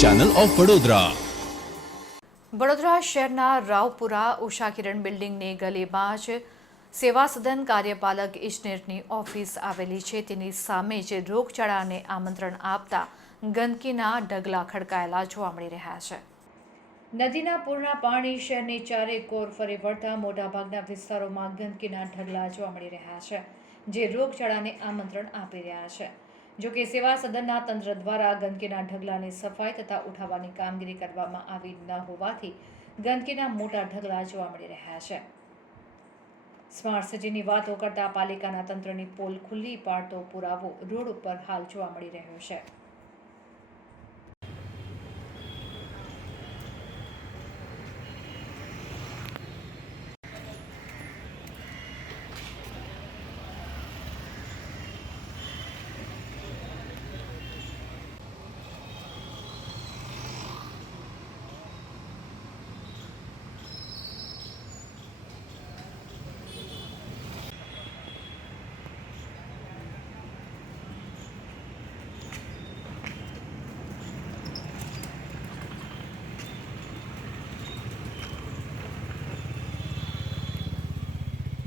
Channel of Vadodara Vadodara શહેરના રાવપુરા ઉષા કિરણ બિલ્ડિંગની ગલીમાં જ સેવા સદન કાર્યપાલક ઇજનેરની ઓફિસ આવેલી છે. તેની સામે જ રોગચાળાને આમંત્રણ આપતા ગંદકીના ઢગલા ખડકાયેલા જોવા મળી રહ્યા છે. નદીના પૂરના પાણી શહેરની ચારે કોર ફરી વળતા મોટાભાગના વિસ્તારોમાં ગંદકીના ઢગલા જોવા મળી રહ્યા છે, જે રોગચાળાને આમંત્રણ આપી રહ્યા છે. જો કે સેવા સદનના તંત્ર દ્વારા ગંદકીના ઢગલાની સફાઈ તથા ઉઠાવવાની કામગીરી કરવામાં આવી ન હોવાથી ગંદકીના મોટા ઢગલા જોવા મળી રહ્યા છે. સ્માર્ટ સિટીની વાતો કરતા પાલિકાના તંત્રની પોલ ખુલ્લી પાડતો પુરાવો રોડ ઉપર હાલ જોવા મળી રહ્યો છે.